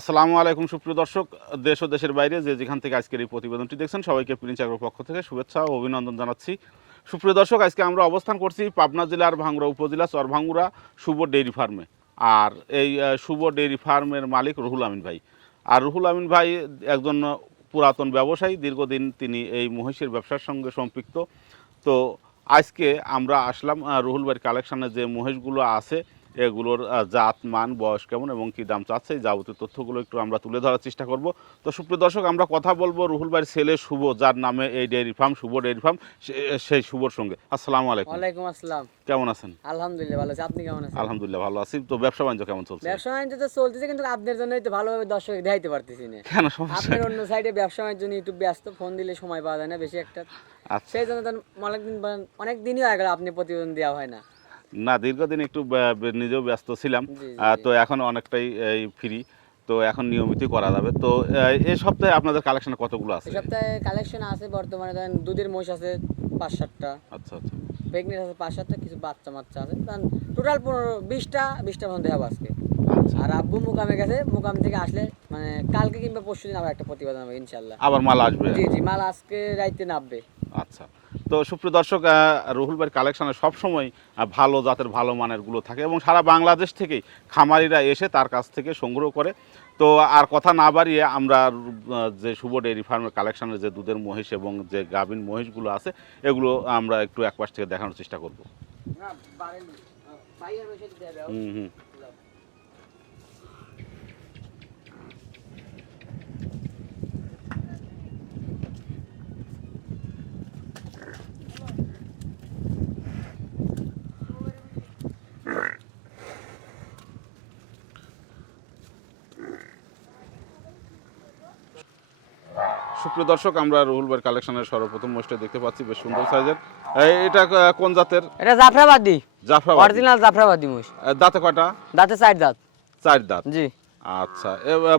আসসালামু আলাইকুম সুপ্রিয় দর্শক, দেশ ও দেশের বাইরে যে যেখান থেকে আজকের এই প্রতিবেদনটি দেখছেন সবাইকে প্রিন্স এগ্রোর পক্ষ থেকে শুভেচ্ছা ও অভিনন্দন জানাচ্ছি। সুপ্রিয় দর্শক, আজকে আমরা অবস্থান করছি পাবনা জেলার ভাঙ্গুড়া উপজেলা চরভাঙ্গুড়া শুভ ডেইরি ফার্মে। আর এই শুভ ডেইরি ফার্মের মালিক রুহুল আমিন ভাই। আর রুহুল আমিন ভাই একজন পুরাতন ব্যবসায়ী, দীর্ঘদিন তিনি এই মহিষের ব্যবসার সঙ্গে সম্পৃক্ত। তো আজকে আমরা আসলাম রুহুল ভাইয়ের কালেকশানে যে মহিষগুলো আছে এগুলোর জাত মান বয়স কেমন এবং কী দাম চাচ্ছে এই যাবতীয় তথ্যগুলো একটু আমরা তুলে ধরার চেষ্টা করব। তো সুপ্রিয় দর্শক, আমরা কথা বলবো রুহুল ভাইয়ের ছেলে শুভ, যার নামে এই ডেয়ারি ফার্ম শুভ ডেয়ারি ফার্ম, সেই শুভর সঙ্গে। আসসালামু আলাইকুম। ওয়ালাইকুম আসসালাম। কেমন আছেন? আলহামদুলিল্লাহ ভালো আছি, আপনি কেমন আছেন? আলহামদুলিল্লাহ ভালো আছি। তো ব্যবসা বাণিজ্য কেমন চলছে? ব্যবসা বাণিজ্য তো চলতেছে, কিন্তু আপনার জন্যই তো ভালোভাবে দর্শক দেখাইতে পারতেছি না। কেন, সমস্যা? আপনার অন্য সাইডে ব্যবসা বাণিজ্য নিয়ে একটু ব্যস্ত, ফোন দিলে সময় পাওয়া যায় না বেশি একটা। আচ্ছা, সেই জন্য তো অনেক দিনই হয়ে গেল আপনি প্রতিবেদন দেওয়া হয় না। না দীর্ঘদিন একটু নিজেও ব্যস্ত ছিলাম। জি, তো এখন অনেকটাই ফ্রি, তো এখন নিয়মিতই করা যাবে। তো এই সপ্তাহে আপনাদের কালেকশন কতগুলো আছে? এই সপ্তাহে কালেকশন আছে বর্তমানে, ধরেন দুধের মহিষ আছে 5-7টা, আচ্ছা আচ্ছা প্রেগনেন্ট আছে 5-7টা, কিছু বাচ্চা মাচ্চা আছে, টোটাল 15-20টা মধ্যে হবে আজকে। আচ্ছা। আর আব্বু মুকামে গেছে, মুকাম থেকে আসলে মানে কালকে কিংবা পরশু দিন আবার একটা প্রতিবেদন হবে ইনশাল্লাহ। আবার মাল আসবে? জি জি, মাল আজকে রাইতে নামবে। আচ্ছা। তো সুপ্রিয় দর্শক, রুহুল ভাইয়ের কালেকশনে সবসময় ভালো জাতের ভালো মানেরগুলো থাকে এবং সারা বাংলাদেশ থেকেই খামারিরা এসে তার কাছ থেকে সংগ্রহ করে। তো আর কথা না বাড়িয়ে আমরা যে শুভ ডেয়ারি ফার্মের কালেকশনের যে দুধের মহিষ এবং যে গাভীন মহিষগুলো আছে এগুলো আমরা একটু একপাশ থেকে দেখানোর চেষ্টা করব। হুম হুম। সুপ্রিয় দর্শক, আমরা রুহুল ভাইয়ের কালেকশনের সর্বপ্রথম মহিষটা দেখতে পাচ্ছি, বেশ সুন্দর সাইজের। এটা কোন জাতের? এটা জাফরাবাদি, জাফরাবাদি, অরিজিনাল জাফরাবাদি মোষ। দাঁতে কয়টা? দাঁতে 4 দাঁত। 4 দাঁত। জি। আচ্ছা,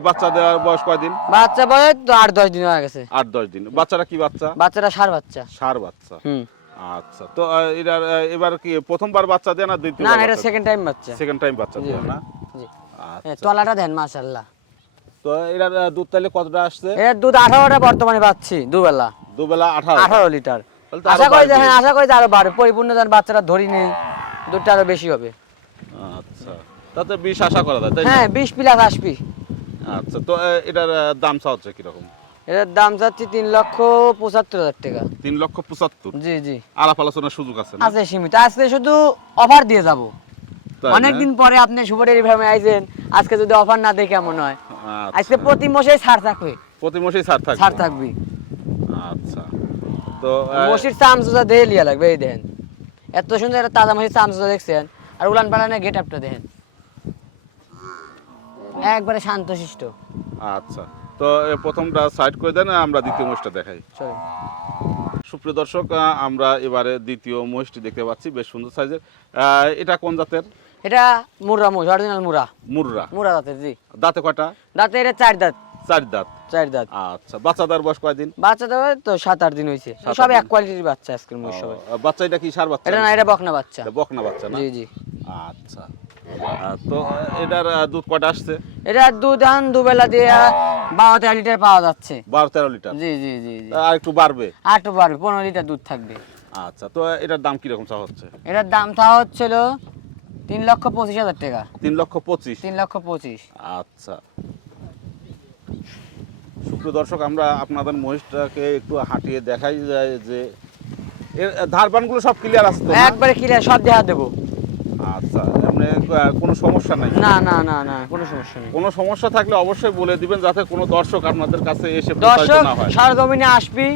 বাচ্চা দেওয়ার বয়স কয়দিন? বাচ্চা বয়স তো 8-10 দিন হয়ে গেছে। 8-10 দিন। বাচ্চাটা কি বাচ্চা? বাচ্চাটা ষাঁড় বাচ্চা। ষাঁড় বাচ্চা। হুম। আচ্ছা, তো এবার কি প্রথমবার বাচ্চা দেয় না দ্বিতীয়? না এটা সেকেন্ড টাইম বাচ্চা। সেকেন্ড টাইম বাচ্চা জি, দেয় না? জি। আচ্ছা। তলাটা দেন মাশাআল্লাহ। তো এটার দুধ তাহলে কতটা আসছে? এর দুধ 18টা বর্তমানে পাচ্ছি দুবেলা। দুবেলা 18 লিটার। তাহলে তো আশা আরো করি যে বাড়বে। হ্যাঁ, আশা করি যে আরো বাড়বে, পরিপূর্ণ যেন বাচ্চাটা ধরি নেই, দুধটা আরো বেশি হবে। আচ্ছা, তাতে 20 আশা করা যায় তাই না? হ্যাঁ 20 প্লাস আসবি। আচ্ছা, তো এটার দাম চা হচ্ছে কিরকম? এর দাম চাচ্ছি 3,75,000 টাকা। 3,75,000। জি জি। আলাপ আলোচনার সুযোগ আছে না? আছে সীমিত, আজকে শুধু অফার দিয়ে যাব। তাই না? অনেকদিন পরে আপনি শুভ ডেয়ারি ফার্মে আইছেন, আজকে যদি অফার না দেয় কেমন হয়? আচ্ছা। আজকে প্রতি মাসে ছাড় থাকবে। প্রতি মাসেই ছাড় থাকবে? ছাড় থাকবে। আচ্ছা, তো মসির চামচুজা দিয়ে লিয়া লাগবে, এই দেখেন এত সুন্দর একটা তাজা মসির চামচুজা দেখছেন, আর উলান পালানের গেট আপটা দেখেন, একবারে শান্তশিষ্ট। আচ্ছা, তো প্রথমটা সাইড করে দেন, আমরা দ্বিতীয় মহিষটা দেখাই। সরি। সুপ্রিয় দর্শক, আমরা এবারে দ্বিতীয় মহিষটি দেখতে পাচ্ছি, বেশ সুন্দর সাইজের। এটা কোন জাতের? এটা মুরা মোষ, অরিজিনাল মুরা। মুর্রা। মুরা দাঁতের। জি। দাঁতে কয়টা? দাঁতে এটা 4 দাঁত। 4 দাঁত। 4 দাঁত। আচ্ছা, বাচ্চাদার বয়স কয়দিন? বাচ্চা তো তো 7-8 দিন হয়েছে। 7-8 সব দিন। এক কোয়ালিটির বাচ্চা আজকের মহিষ সবাই। বাচ্চা এটা কি ষাঁড় বাচ্চা? এটা না, এটা বকনা বাচ্চা। এটা বকনা বাচ্চা না? জি জি। আচ্ছা, তো এটার দুধ কয়টা আসছে? এটা দুধ এখন দুবেলা দিয়ে 12-13 লিটার পাওয়া যাচ্ছে। 12-13 লিটার। জি জি জি জি। আর একটু বাড়বে? আর একটু বাড়বে, 15 লিটার দুধ থাকবে। আচ্ছা, তো এটার দাম কিরকম চা হচ্ছে? এটার দাম তাও হচ্ছিল 3,25,000 টাকা। 3,25,000। 3,25,000। আচ্ছা, সুপ্রিয় দর্শক, আমরা আপনাদের মহিষটাকে একটু হাঁটিয়ে দেখাই যায় যে এর ধারবানগুলো সব ক্লিয়ার আছে তো না? একবারে ক্লিয়ার, সব দেখা দেবো। আচ্ছা, এমনি কোনো সমস্যা নাই? না না না না, কোনো সমস্যা নেই। কোনো সমস্যা থাকলে অবশ্যই বলে দিবেন, যাতে কোনো দর্শক আপনাদের কাছে এসে প্রতারিত দর্শক না হয়। সরজমিনে আসবি,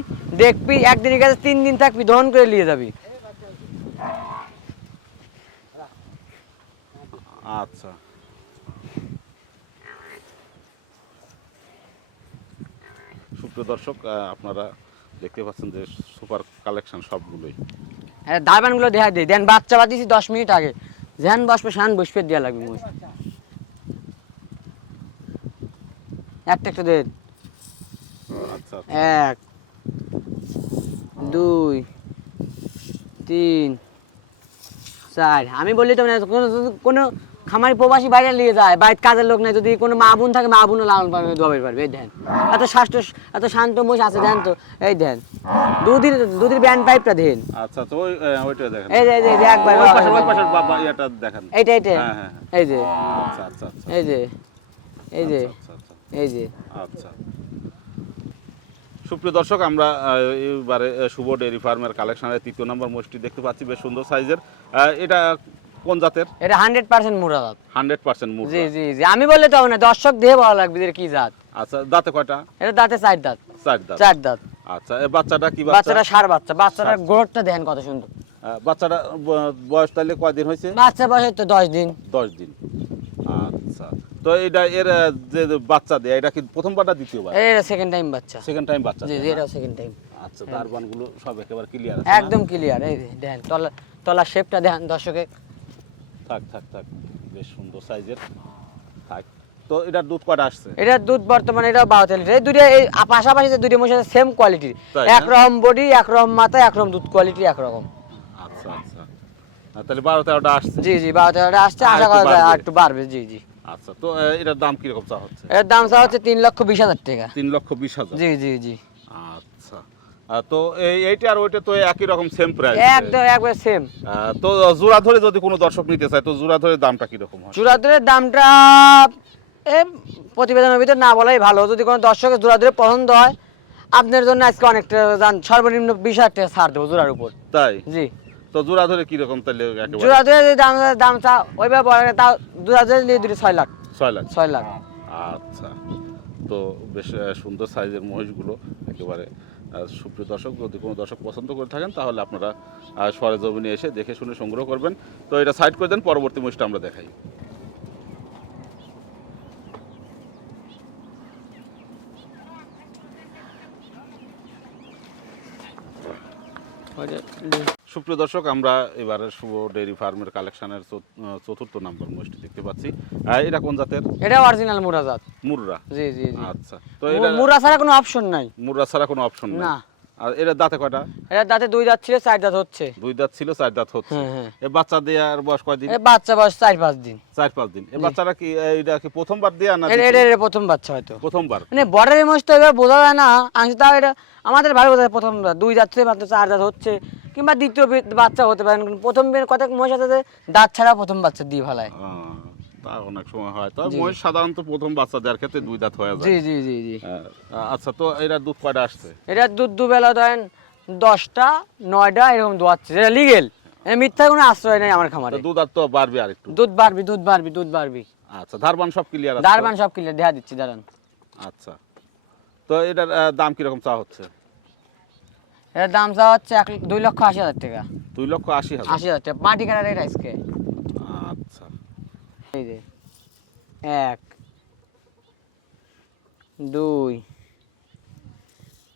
দেখবি, একদিনের কাছে 3 দিন থাকবি, দহন করে নিয়ে যাবি। আচ্ছা, সুপ্রিয় দর্শক, আপনারা দেখতে পাচ্ছেন যে সুপার কালেকশন সবগুলোই। হ্যাঁ, দারবানগুলো দেখা দিই দেন, বাচ্চা বাদিয়েছি 10 মিনিট আগে। যেন বসবে শান বসবে দেওয়া লাগবে মোষ। একটা একটা দেন। আচ্ছা, 1 2 3 4। আমি বললি তো না, কোনো কোনো খামারি প্রবাসী বাইরে নিয়ে যায়, বাইরে কাজের লোক নাই, যদি কোনো মা বোন থাকে মা বোনও লালন পালন দোয়াবে পারবে। এই দেন এত শান্ত মোষ আছে দেন তো, এই দেন দুধের ব্যান্ড পাইপটা দেন। আচ্ছা, তো ওইটা দেখেন, এই যে একবার ওই পাশের বাবা ইয়াটা দেখেন, এইটা হ্যাঁ হ্যাঁ এই যে আচ্ছা আচ্ছা আচ্ছা এই যে আচ্ছা আচ্ছা এই যে আচ্ছা। সুপ্রিয় দর্শক, আমরা এবারে শুভ ডেয়ারি ফার্মের কালেকশনের 3য় নম্বর মোষটি দেখতে পাচ্ছি, বেশ সুন্দর সাইজের। এটা কোন জাতের? এটা 100% মুরা জাত। 100% মুরগি। জি জি জি, আমি বললে তো হবে না, দর্শক দিয়ে ভালো লাগবে যে কি জাত। আচ্ছা, দাঁতে কয়টা? এটা দাঁতে 4 দাঁত। 4 দাঁত। 4 দাঁত। আচ্ছা, এই বাচ্চাটা কি বাচ্চা? বাচ্চাটা ষাঁড় বাচ্চা। বাচ্চাটার গ্রোথটা দেখেন কত সুন্দর। বাচ্চাটা বয়স তাহলে কয়দিন হয়েছে? বাচ্চা বয়স তো 10 দিন। 10 দিন। আচ্ছা, তো এটা এর যে বাচ্চা দেয়, এটা কি প্রথমবারটা দ্বিতীয়বার? এটা সেকেন্ড টাইম বাচ্চা। সেকেন্ড টাইম বাচ্চা জি দেয় জি, না? এটা সেকেন্ড টাইম। আচ্ছা, দারবানগুলো সব একেবারে ক্লিয়ার আছে? একদম ক্লিয়ার। এই যে দেখেন তলা শেপটা দেখেন দর্শকে। থাক থাক থাক, বেশ সুন্দর সাইজের। থাক, তো এটার দুধ কয়টা আসছে? এটার দুধ বর্তমানে এটা 12 লিটার। এই দুটো এই পাশাপাশি যে দুটো মোষের সেম কোয়ালিটির, তাই না? একরকম বডি, একরকম মাথা, একরকম দুধ কোয়ালিটি একরকম। আচ্ছা আচ্ছা, তাহলে 12-13টা আসছে? জি জি, 12-13টা আসছে, আর আশা একটু করা যায় বাড়বে। আর একটু বাড়বে। জি জি। আচ্ছা, তো এটার দাম কিরকম চা হচ্ছে? এর দাম চা হচ্ছে 3,20,000 টাকা। 3,20,000। জি জি জি, আচ্ছা, তো এইটা আর ওইটা তো একই রকম সেম প্রাইস? একদম একবার সেম। তো জোড়া ধরে যদি কোনো দর্শক নিতে চায়, তো জোড়া ধরে দামটা কিরকম হয়? জোড়াদুরের দামটা এ প্রতিবেদনের ভিতর না বলাই ভালো। যদি কোনো দর্শকের জোড়াদুরে পছন্দ হয়, আপনার জন্য আজকে অনেকটা সর্বনিম্ন 20,000 টাকা ছাড় দেবো জোড়ার উপর। তাই? জি। তো জোড়া ধরে কিরকম তাহলে? একেবারে জোড়াদুরে যে দাম চা ওইভাবে বলে, তাও জোড়াদুরে নিয়ে দুটো 6 লাখ। 6 লাখ? 6 লাখ। আচ্ছা, তো বেশ সুন্দর সাইজের মহিষগুলো একেবারে। সুপ্রিয় দর্শক, যদি কোনো দর্শক পছন্দ করে থাকেন তাহলে আপনারা সরেজমিনে এসে দেখে শুনে সংগ্রহ করবেন। তো এটা সাইড করে দেন, পরবর্তী মহিষটা আমরা দেখাই। সুপ্রিয় দর্শক, আমরা এবারে শুভ ডেয়ারি ফার্মের কালেকশনের 4র্থ নম্বর মহিষটি দেখতে পাচ্ছি। এটা কোন জাতের? এটা অরিজিনাল মুরা জাত। মুর্রা? জি জি জি। আচ্ছা, তো এটা মুরা ছাড়া কোনো অপশন নাই। মুর্রা ছাড়া কোনো অপশন না। নেই। আর এটা দাঁতে কয়টা? এটা দাঁতে 2 দাঁত ছিল, 4 দাঁত হচ্ছে। 2 দাঁত ছিল, 4 দাঁত হচ্ছে। হ্যাঁ, হ্যাঁ। এ বাচ্চা দেওয়ার বয়স কয়দিন? এই বাচ্চা বয়স 4-5 দিন। 4-5 দিন। এ বাচ্চাটা কি এটা কি প্রথমবার দেয়া না? এটা প্রথম বাচ্চা হয়তো। প্রথমবার। মানে বর্ডারের মোষ তো এবার বোঝা যায় না, আমি তাও এটা আমাদের ভালো বোঝা যায়। প্রথম 2 দাঁত থেকে মাত্র 4 দাঁত হচ্ছে, কিংবা দ্বিতীয় বাচ্চা হতে পারে। প্রথম কত মোষ আছে যে দাঁত ছাড়া প্রথম বাচ্চা দিয়ে ফেলায়। তা অনেক সময় হয়। তবে মহিষ সাধারণত প্রথম বাচ্চা দেওয়ার ক্ষেত্রে 2 দাঁত হয়ে যায়। জি জি জি জি। আচ্ছা, তো এটার দুধ কয়টা আসছে? এটার দুধ দুবেলা ধরেন 10টা 9টা এরকম দোয়াচ্ছে, যেটা লিগেল। মিথ্যা কোনো আশ্রয় নেই আমার খামারে। তো দুধ আর তো বাড়বে আর একটু? দুধ বাড়বি দুধ বাড়বি দুধ বাড়বি। আচ্ছা, ধারবান সব ক্লিয়ার আছে? দারবান সব ক্লিয়ার, দেখা দিচ্ছি দাঁড়ান। আচ্ছা, তো এটার দাম কিরকম চা হচ্ছে? এটার দাম চা হচ্ছে 2,80,000 টাকা। 2,80,000? 80,000 টাকা মাটি কাটার রেট আজকে। আচ্ছা, এই যে 1 2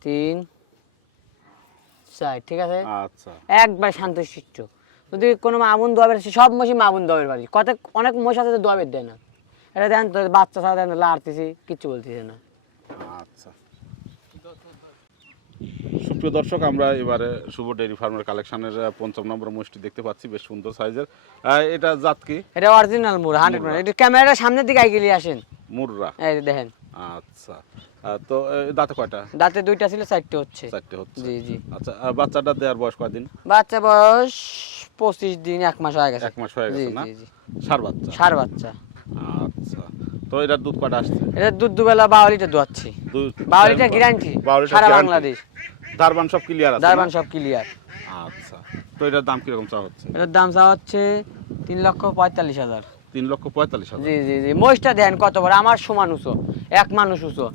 3 4, ঠিক আছে? আচ্ছা, একবার শান্তশিষ্ট। যদি কোনো মামুন দোয়াবের, সব মোষই মামুন দোয়াবের বাড়ি। অনেক মোষ আছে যে দোয়াবের দেয় না। এটা দেন তো বাচ্চা ছাড়া দেন, লাড়তেছি কিচ্ছু বলতেছে না। আচ্ছা। সুপ্রিয় দর্শক, আমরা এবারে শুভ ডেয়ারি ফার্মের কালেকশনের 5ম নম্বর মহিষটি দেখতে পাচ্ছি, বেশ সুন্দর সাইজের। এটা জাত কি? এটা অরিজিনাল মুরা 100%। একটু ক্যামেরাটা সামনের দিকে আইগেলি আসেন। মুর্রা? এই যে দেখেন। আচ্ছা, তো দাঁতে কয়টা? দাঁতে 2টা ছিল, 4টে হচ্ছে। 4টে হচ্ছে। জি জি। আচ্ছা, বাচ্চাটা দেওয়ার বয়স কয়দিন? বাচ্চা বয়স 25 দিন, 1 মাস হয়ে গেছে। 1 মাস হয়ে গেছে না? জি জি। ষাঁড় বাচ্চা? ষাঁড় বাচ্চা। আচ্ছা, তো এটার দুধ কয়টা আসছে? এটা দুধ দুবেলা 12 লিটার দোয়াচ্ছি। 12 লিটার গ্যারান্টি 12 লিটার সারা guarantee? বাংলাদেশ। ধারবান সব ক্লিয়ার আছে? দারবান সব ক্লিয়ার। আচ্ছা, তো এটার দাম কিরকম চা হচ্ছে? এটার দাম চা হচ্ছে 3,45,000। 3,45,000? জি জি জি। মহিষটা দেন কত বড়, আমার সমান উঁচু, এক মানুষ উঁচু,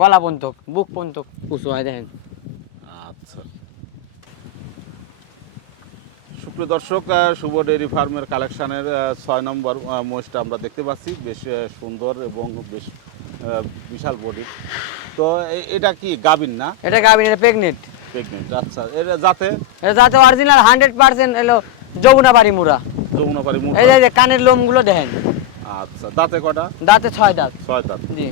গলা পর্যন্ত বুক পর্যন্ত উঁচু হয় দেখেন। আচ্ছা, সুপ্রিয় দর্শক, শুভ ডেয়ারি ফার্মের কালেকশনের 6 নম্বর মহিষটা আমরা দেখতে পাচ্ছি, বেশ সুন্দর এবং বেশ বিশাল বডির। তো এটা কি গাবিন না? এটা গাবিন, এটা প্রেগনেন্ট। প্রেগনেন্ট? আচ্ছা, এটা যাতে? এটা যাতে অরিজিনাল 100% এলো যমুনাবাড়ি মুরা। যমুনাপাড়ি মুর? এই যে কানের লোমগুলো দেখেন। আচ্ছা, দাঁতে কয়টা? দাঁতে 6 দাঁত। 6 দাঁত? জি।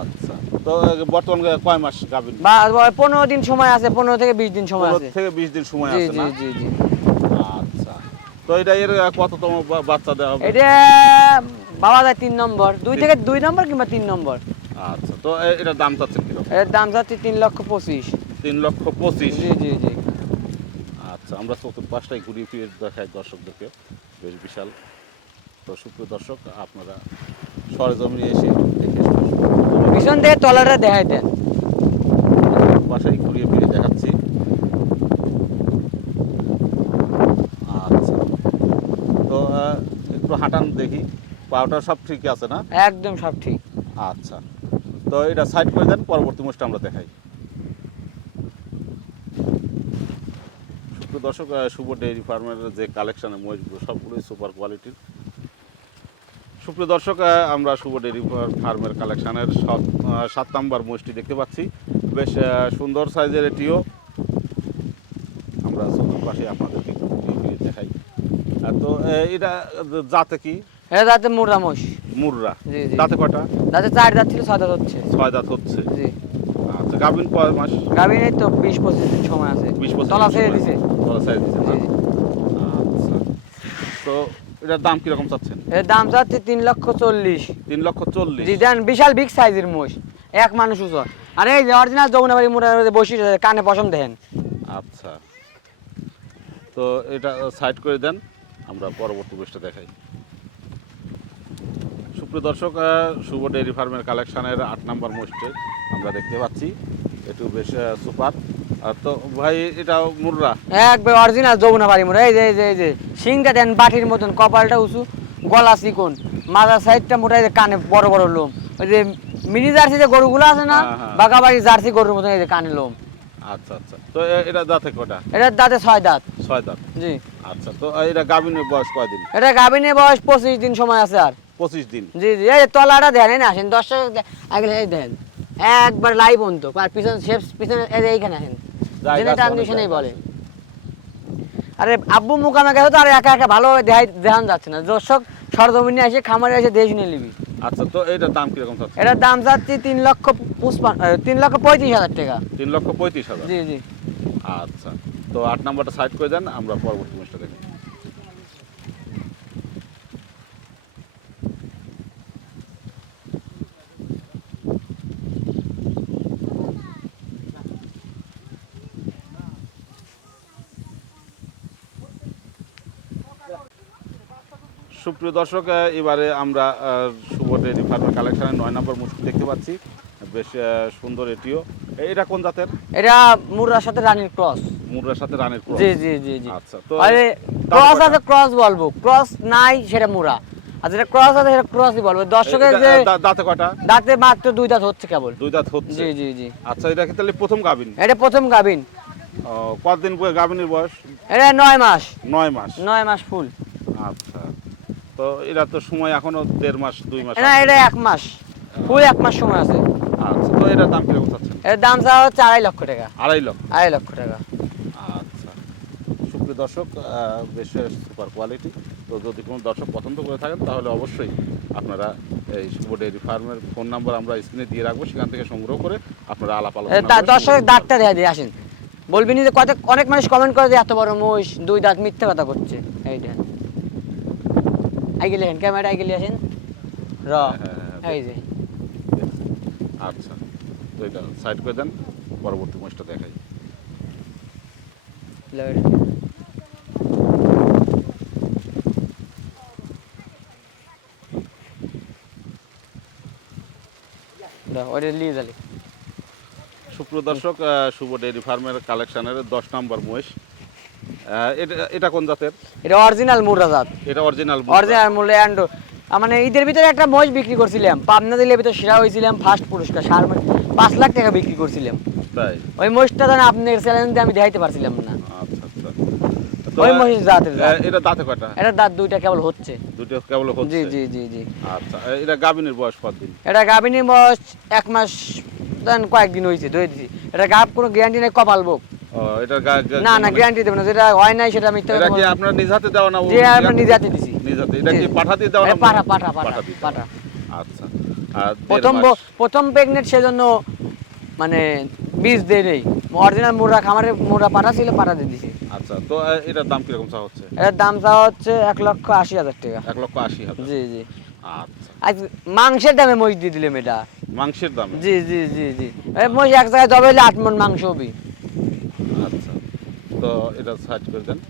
আচ্ছা, তো বর্তমান কয় মাস গাবিন? বা 15 দিন সময় আছে, 15 থেকে 20 দিন সময় 15 আছে। থেকে 20 দিন সময় জি আছে জি না? জি জি। আচ্ছা, তো এটা এর কততম বাচ্চা দেওয়া হবে? এটা বাবা যায় 3 নম্বর, 2 নম্বর কিংবা 3 নম্বর। আচ্ছা, তো এটার দাম চাচ্ছেন কিরকম? এর দাম যাচ্ছে 3,25,000। 3,25,000। জি জি জি। আচ্ছা, আমরা চতুর্পাশটাই ঘুরিয়ে ফিরে দেখাই দর্শকদেরকে, বেশ বিশাল। তো সুপ্রিয় দর্শক, আপনারা সরেজমিনে এসে দেখে শুনে পিছন থেকে তলাটা দেখাই দেন। বাসায় ঘুরিয়ে ফিরে দেখাচ্ছি। আচ্ছা, তো একটু হাঁটান দেখি, পাওয়াটা সব ঠিক আছে না? একদম সব ঠিক। আচ্ছা, তো এটা সাইড করে দেন, পরবর্তী মোষটা আমরা দেখাই। সুপ্রিয় দর্শক, শুভ ডেইরি ফার্মের যে কালেকশনের মহিষগুলো সবগুলোই সুপার কোয়ালিটির। সুপ্রিয় দর্শক, আমরা শুভ ডেইরি ফার্মের কালেকশনের 7 নাম্বার মহিষটি দেখতে পাচ্ছি। বেশ সুন্দর সাইজের এটিও। আমরা চতুর্পাশে আপনাদেরকে একটু ঘুরিয়ে ফিরিয়ে দেখাই। তো এটা জাতে কি? এটা দাঁতে মুরা মোষ। মুররা। জি জি। দাঁতে কয়টা? দাঁতে 4 দাঁত ছিল, 6 দাঁত হচ্ছে। 6 দাঁত হচ্ছে। জি। আচ্ছা, গাভিন কয় মাস? গাভীর এই তো 20-25 দিন সময় আছে। 20-25 তলা ছেড়ে দিছে। তলা ছেড়ে দিছে না? জি জি। আচ্ছা, তো এটার দাম কিরকম চাচ্ছেন? এর দাম যাচ্ছে 3,40,000। 3,40,000। জি দেন, বিশাল বিগ সাইজের মোষ, এক মানুষ উঁচু। আর এই যে অরিজিনাল যমুনাবাড়ি মুড়া বসি কানে পশম দেখেন। আচ্ছা, তো এটা সাইড করে দেন, আমরা পরবর্তী বৃষ্টি দেখাই। সুপ্রিয় দর্শক, শুভ ডেইরি ফার্মের কালেকশনের 8 নাম্বার মোষটি আমরা দেখতে পাচ্ছি। একটু বেশ সুপার। তো ভাই, এটা মুররা? একবার অরিজিনাল যমুনাবাড়ি মুড়া। এই যে এই যে এই যে শিংটা দেন বাটির মতন, কপালটা উঁচু, গলা চিকন, মাথার সাইডটা মোটা, এই যে কানে বড় বড় লোম। ওই যে মিনি জার্সি যে গরুগুলো আছে না, হ্যাঁ, হ্যাঁ। বাগাবাড়ি জার্সি গরুর মতন, এই যে কানে লোম। আচ্ছা আচ্ছা, তো এটা দাঁতে কটা? এটার দাঁতে 6 দাঁত। 6 দাঁত। জি। আচ্ছা, তো এটা গাভিনের বয়স কয়দিন? এটা গাভিনের বয়স 25 দিন সময় আছে আর। 25 দিন। জি জি। এই যে তলাটা দেন, এই না আসেন দর্শক আগে এই দেন একবার লাইভ অন্ত, আর পিছন শেপ পিছনে এই যে এইখানে আসেন, জায়গা যেটা আছে, ট্রানজিশনেই অনেক বলে। জায়গা আরে আব্বু মুকামে গেছে তো আর একা একা ভালো দেখান যাচ্ছে না। দর্শক সরজমিনে এসে খামারে এসে দেশ নিয়ে নিবি। আচ্ছা, তো এটার দাম কিরকম চাচ্ছেন? এটার দাম যাচ্ছে 3,35,000 টাকা। 3,35,000। জি জি। আচ্ছা, তো 8 নাম্বারটা সাইড করে দেন, আমরা পরবর্তী মোষটা দেখি। সুপ্রিয় দর্শক, এবারে আমরা শুভ ডেইরি ফার্মের কালেকশনের 9 নম্বর মুরগি দেখতে পাচ্ছি। বেশ সুন্দর এটিও। এটা কোন জাতের? এটা মুরার সাথে রানীর ক্রস। মুররার সাথে রানের ক্রস। জি জি জি জি। আচ্ছা, তো আরে দাম ক্রস কয়টা? আছে, ক্রস বলবো, ক্রস নাই সেটা মুরা, আর যেটা ক্রস আছে সেটা ক্রসই বলবো। দর্শকের এটা, যে দাঁতে কয়টা? দাঁতে মাত্র 2 দাঁত হচ্ছে কেবল। 2 দাঁত হচ্ছে। জি জি জি। আচ্ছা, এটা কি তাহলে প্রথম গাভিন? এটা প্রথম গাভিন। কতদিন গাভিনের বয়স? এটা 9 মাস। 9 মাস। 9 মাস ফুল। আচ্ছা, তো এটা তো সময় এখনো 1.5 মাস 2 মাস না, আছে। এটা 1 মাস ফুল, 1 মাস সময় আছে। আচ্ছা, তো এটার দাম কিরকম চাচ্ছেন? এর দাম চাওয়া হচ্ছে 2.5 লক্ষ টাকা। 2.5 লক্ষ। 2.5 লক্ষ টাকা। আচ্ছা, সুপ্রিয় দর্শক, বেশ সুপার কোয়ালিটি। তো যদি কোনো দর্শক পছন্দ করে থাকেন তাহলে অবশ্যই আপনারা এই শুভ ডেইরি ফার্মের ফোন নাম্বার আমরা স্ক্রিনে দিয়ে রাখবো, সেখান থেকে সংগ্রহ করে আপনারা আলাপ আলোচনা করে দর্শকের সংগ্রহ দাঁতটা করতে দেখা দিয়ে আসেন, বলবেন যে কত, অনেক মানুষ কমেন্ট করে যে এত বড় মহিষ 2 দাঁত, মিথ্যে কথা করছে। এই দেখেন আইগেলি আসেন, ক্যামেরা আইগেলি আসেন র। হ্যাঁ, এই যে আচ্ছা, তো এটা সাইড করে দেন, পরবর্তী মোষটা দেখাই। ওটা নিয়ে যালি। সুপ্রিয় দর্শক, শুভ ডেইরি ফার্মের কালেকশনের 10 নম্বর মহিষ। এটা কোন জাতের? এটা অরিজিনাল মুরা জাত। এটা অরিজিনাল। অরিজিনাল মূল্যে অ্যান্ডো। মানে ঈদের ভিতরে একটা মহিষ বিক্রি করছিলাম, পাবনা জেলার ভিতরে সেরা হয়েছিলাম, ফার্স্ট পুরস্কার 5 লাখ টাকা বিক্রি করছিলাম। তাই? ওই মহিষটা জানা আপনার চ্যালেঞ্জ দিয়ে আমি দেখাইতে পারছিলাম না। আচ্ছা আচ্ছা, ওই মহিষ জাতের জাত। এটা দাঁতে কয়টা? এটা দাঁত 2টা কেবল হচ্ছে। দুটো কেবল হচ্ছে। জি জি জি জি। আচ্ছা, এটা গাভিনের বয়স কতদিন? এটা গাভিনীর বয়স 1 মাস কয়েকদিন হয়েছে, ধরে দিছি। এটা গাভ কোনো গ্যারান্টি নেই, কপাল বোক। এটা না না, গ্যারান্টি দেব না, যেটা হয় নাই সেটা মিথ্যা এটা কথা কি বলবো। আপনার নিজ হাতে দেওয়া না? যে আমরা নিজে হাতে দিছি। নিজ হাতে। এটা কি জি। পাঠা দিয়ে দেওয়া না? এটা পাঠা পাঠা পাঠা পাঠা দিয়ে দেওয়া। পাঠা। আচ্ছা, আর 1.5 মাস। প্রথম প্রেগনেন্ট, সেজন্য মানে বীজ দেই নেই, অরিজিনাল মোড়া খামারে মোড়া পাঠা ছিল, পাঠা দিয়ে দিছি। আচ্ছা, তো এটার দাম কিরকম চা হচ্ছে? এর দাম চাওয়া হচ্ছে 1,80,000 টাকা। 1,80,000। জি জি। আচ্ছা, আজ মাংসের দামে মহিষ দিয়ে দিলাম এটা। মাংসের দাম? জি জি জি জি। এই মহিষ এক জায়গায় জবাই হলে 8 মণ মাংস হবে। আচ্ছা, তো এটা সাইড করে দেন।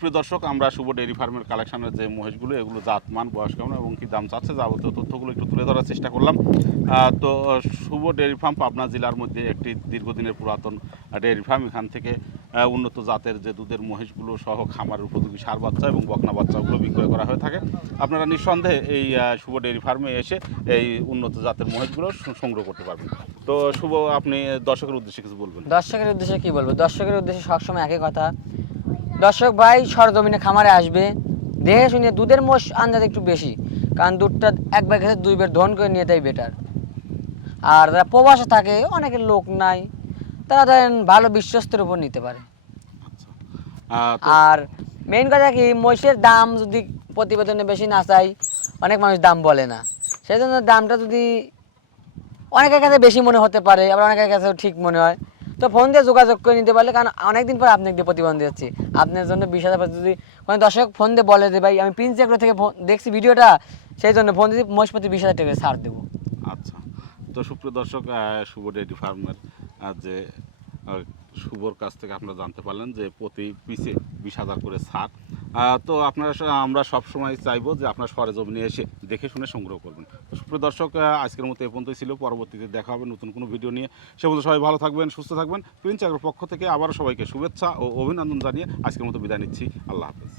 প্রিয় দর্শক, আমরা শুভ ডেইরি ফার্মের কালেকশনের যে মহিষগুলো, এগুলো জাতমান, বয়স কেমন এবং কি দাম চাচ্ছে, যাবতীয় তথ্যগুলো একটু তুলে ধরার চেষ্টা করলাম। তো শুভ ডেইরি ফার্ম পাবনা জেলার মধ্যে একটি দীর্ঘদিনের পুরাতন ডেইরি ফার্ম। এখান থেকে উন্নত জাতের যে দুধের মহিষগুলো সহ খামারের উপযোগী ষাঁড় বাচ্চা এবং বকনা বাচ্চাগুলো বিক্রয় করা হয়ে থাকে। আপনারা নিঃসন্দেহে এই শুভ ডেইরি ফার্মে এসে এই উন্নত জাতের মহিষগুলো সংগ্রহ করতে পারবেন। তো শুভ, আপনি দর্শকের উদ্দেশ্যে কিছু বলবেন? দর্শকের উদ্দেশ্যে কি বলবো, দর্শকের উদ্দেশ্যে সবসময় একই কথা, দর্শক ভাই সরজমিনে খামারে আসবে, দেখে শুনে দুধের মোষ আন্দাজ একটু বেশি, কারণ দুধটা একবার খেতে 2 বার দহন করে নিয়ে তাই বেটার। আর যারা প্রবাসে থাকে, অনেকের লোক নাই, তারা ধরেন ভালো বিশ্বস্তের উপর নিতে পারে। তো আর মেইন কথা কি, মহিষের দাম যদি প্রতিবেদনে বেশি না চাই, অনেক মানুষ দাম বলে না, সেই জন্য দামটা যদি অনেকের কাছে বেশি মনে হতে পারে, আবার অনেকের কাছে ঠিক মনে হয়, তো ফোন দিয়ে যোগাযোগ করে নিতে পারলে, কারণ অনেকদিন পর আপনাকে দিয়ে প্রতিবন্ধ দিচ্ছি, আপনার জন্য 20,000 যদি কোনো দর্শক ফোন দিয়ে বলে যে ভাই আমি প্রিন্স এগ্রো থেকে দেখছি ভিডিওটা, সেই জন্য ফোন দিয়ে মহিষপতি 20,000 টাকা ছাড় দেবো। আচ্ছা, তো সুপ্রিয় দর্শক, শুভ ডেইরি ফার্মের যে শুভর কাছ থেকে আপনারা জানতে পারলেন যে প্রতি পিসে 20,000 করে ছাড়। তো আপনারা আমরা সবসময় চাইবো যে আপনার সরেজমিনে এসে দেখে শুনে সংগ্রহ করবেন। তো সুপ্রিয় দর্শক, আজকের মতো এ পর্যন্তই ছিল। পরবর্তীতে দেখা হবে নতুন কোনো ভিডিও নিয়ে। সে পর্যন্ত সবাই ভালো থাকবেন, সুস্থ থাকবেন। প্রিন্স এগ্রোর পক্ষ থেকে আবারও সবাইকে শুভেচ্ছা ও অভিনন্দন জানিয়ে আজকের মতো বিদায় নিচ্ছি। আল্লাহ হাফেজ।